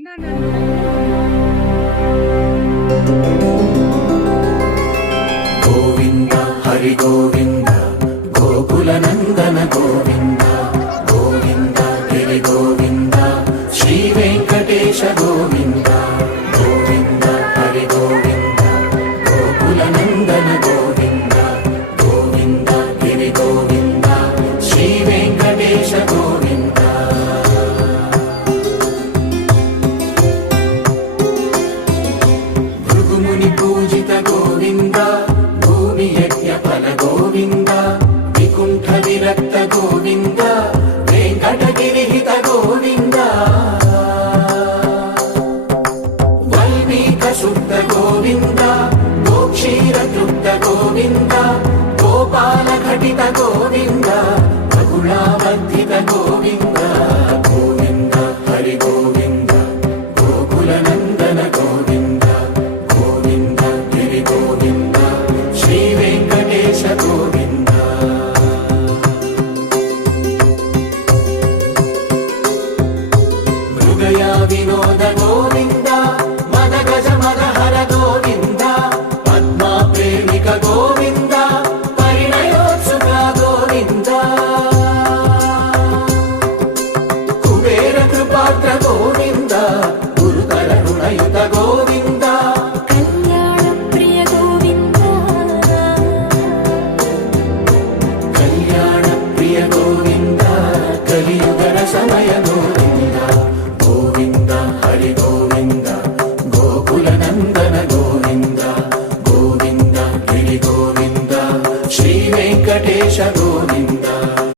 No, no, no. Govinda Hari Govinda Gokula నందన గోవింద గోవింద గిరి గోవింద శ్రీ వెంకటేశ గోవింద గోవింద హరి గోవింద గోకుల నందన గోవింద గోవింద గిరి గోవింద శ్రీ వెంకటేశ గోవింద భృగుముని పూజిత గోవింద యజ్ఞఫల గోవింద వికుంఠ విరక్త గోవింద వెంకటగిరిహిత గోవింద వల్మీక శుద్ధ గోవింద గోక్షీర తృప్త గోవింద గోపాల ఘటిత గోవింద బహుళావర్ధిత గోవింద గోవింద హరి గోవింద గోకుల నందన గోవింద గోవింద గిరి గోవింద శ్రీ వెంకటేశ గోవింద మృగయా వినోద